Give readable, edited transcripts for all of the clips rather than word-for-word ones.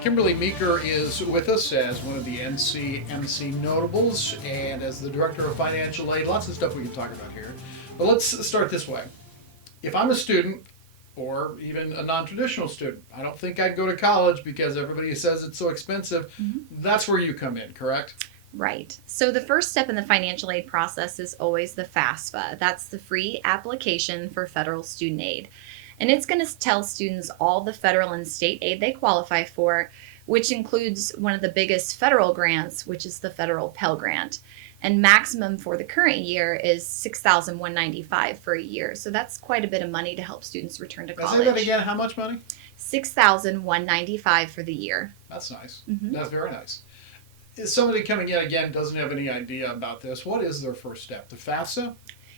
Kimberly Meeker is with us as one of the NCMC notables and as the Director of Financial Aid. Lots of stuff we can talk about here. But let's start this way. If I'm a student, or even a non-traditional student, I don't think I'd go to college because everybody says it's so expensive. That's where you come in, correct? Right. So the first step in the financial aid process is always the FAFSA. That's the free application for federal student aid. And it's going to tell students all the federal and state aid they qualify for, which includes one of the biggest federal grants, which is the federal Pell Grant. And maximum for the current year is $6,195 for a year. So that's quite a bit of money to help students return to college. Say that again, how much money? $6,195 for the year. That's nice. That's very nice. If somebody coming in, again, doesn't have any idea about this, what is their first step? The FAFSA?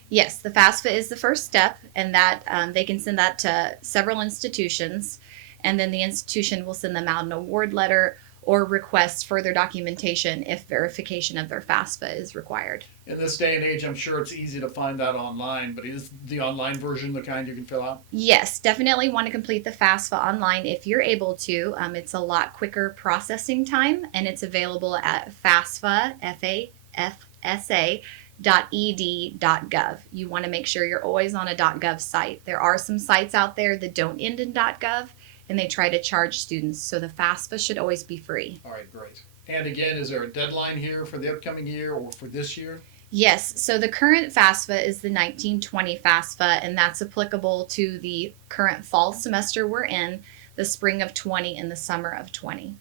Yes, the FAFSA is the first step, and that they can send that to several institutions, and then the institution will send them out an award letter or request further documentation if verification of their FAFSA is required. In this day and age, I'm sure it's easy to find that online, but is the online version the kind you can fill out? Yes, definitely want to complete the FAFSA online if you're able to. It's a lot quicker processing time, and it's available at FAFSA, F-A-F-S-A, .ed.gov. You want to make sure you're always on a .gov site. There are some sites out there that don't end in .gov, and they try to charge students, so the FAFSA should always be free. All right, great. And again, is there a deadline here for the upcoming year or for this year? Yes, so the current FAFSA is the 1920 FAFSA, and that's applicable to the current fall semester we're in, the spring of 20 and the summer of 20.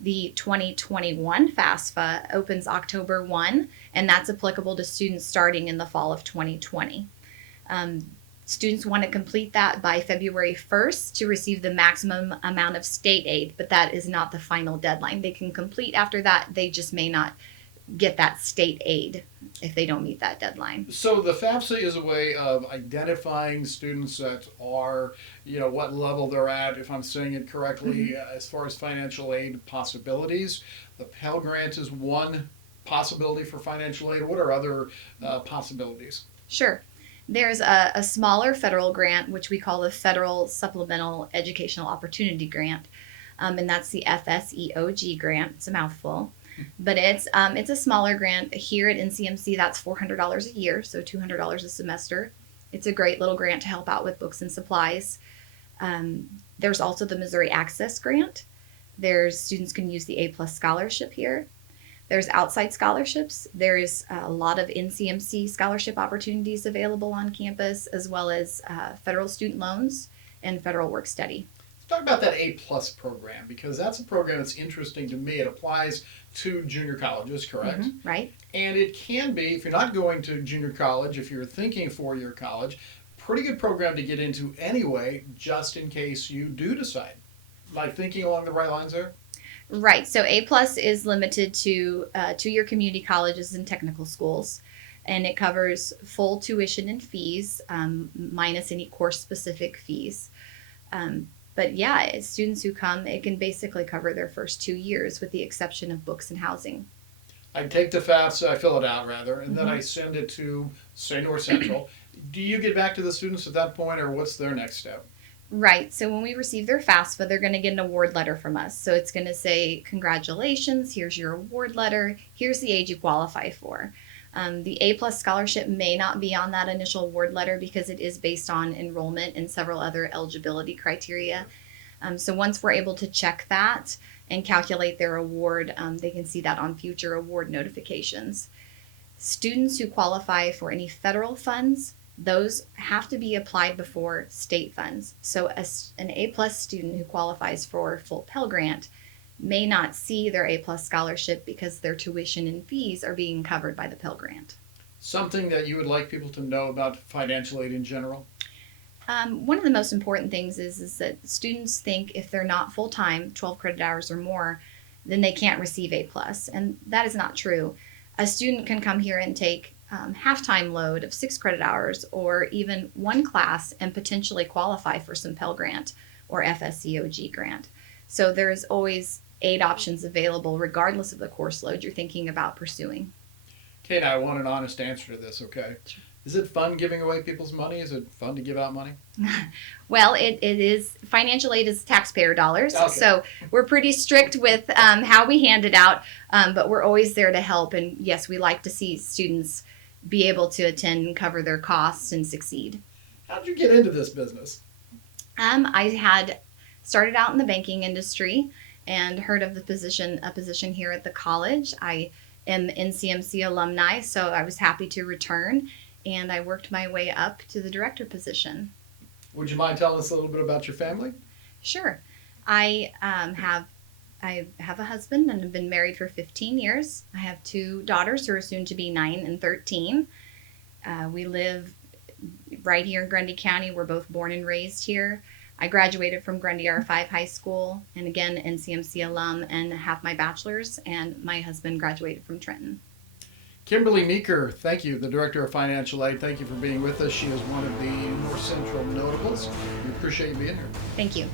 The 2021 FAFSA opens October 1, and that's applicable to students starting in the fall of 2020. Students want to complete that by February 1st to receive the maximum amount of state aid, but that is not the final deadline. They can complete after that. They just may not get that state aid if they don't meet that deadline. So the FAFSA is a way of identifying students that are, what level they're at, if I'm saying it correctly, as far as financial aid possibilities. The Pell Grant is one possibility for financial aid. What are other possibilities? Sure. There's a smaller federal grant, which we call the Federal Supplemental Educational Opportunity Grant, and that's the FSEOG grant. It's a mouthful, but it's a smaller grant. Here at NCMC, that's $400 a year, so $200 a semester. It's a great little grant to help out with books and supplies. There's also the Missouri Access Grant. Students can use the A+ scholarship here. There's outside scholarships. There's a lot of NCMC scholarship opportunities available on campus, as well as federal student loans and federal work study. Let's talk about that A+ program, because that's a program that's interesting to me. It applies to junior colleges, correct? Right. And it can be, if you're not going to junior college, if you're thinking four-year college, pretty good program to get into anyway, just in case you do decide. Am I thinking along the right lines there? Right. So A+ is limited to two-year community colleges and technical schools, and it covers full tuition and fees, minus any course-specific fees. But yeah, students who come, it can basically cover their first 2 years with the exception of books and housing. I take the FAFSA, I fill it out rather, and then I send it to, say, North Central. Do you get back to the students at that point, or what's their next step? Right. So when we receive their FAFSA, they're going to get an award letter from us. So it's going to say, congratulations, here's your award letter, here's the aid you qualify for. The A+ scholarship may not be on that initial award letter because it is based on enrollment and several other eligibility criteria. So once we're able to check that and calculate their award, they can see that on future award notifications. Students who qualify for any federal funds, those have to be applied before state funds. So an A+ student who qualifies for full Pell Grant may not see their A+ scholarship because their tuition and fees are being covered by the Pell Grant. Something that you would like people to know about financial aid in general? One of the most important things is that students think if they're not full-time, 12 credit hours or more, then they can't receive A+. And that is not true. A student can come here and take half-time load of 6 credit hours or even one class and potentially qualify for some Pell Grant or FSEOG grant. So there's always aid options available regardless of the course load you're thinking about pursuing. Kate, I want an honest answer to this, okay? Sure. Is it fun giving away people's money? Is it fun to give out money? Well, it is, financial aid is taxpayer dollars, Okay. so we're pretty strict with how we hand it out, but we're always there to help. And yes, we like to see students be able to attend and cover their costs and succeed. How did you get into this business? I had started out in the banking industry and heard of a position here at the college. I am NCMC alumni, so I was happy to return, and I worked my way up to the director position. Would you mind telling us a little bit about your family? Sure. I have a husband and have been married for 15 years. I have 2 daughters who are soon to be 9 and 13. We live right here in Grundy County. We're both born and raised here. I graduated from Grundy R5 High School, and again, NCMC alum, and have my bachelor's, and my husband graduated from Trenton. Kimberly Meeker, thank you, the Director of Financial Aid. Thank you for being with us. She is one of the North Central notables. We appreciate you being here. Thank you.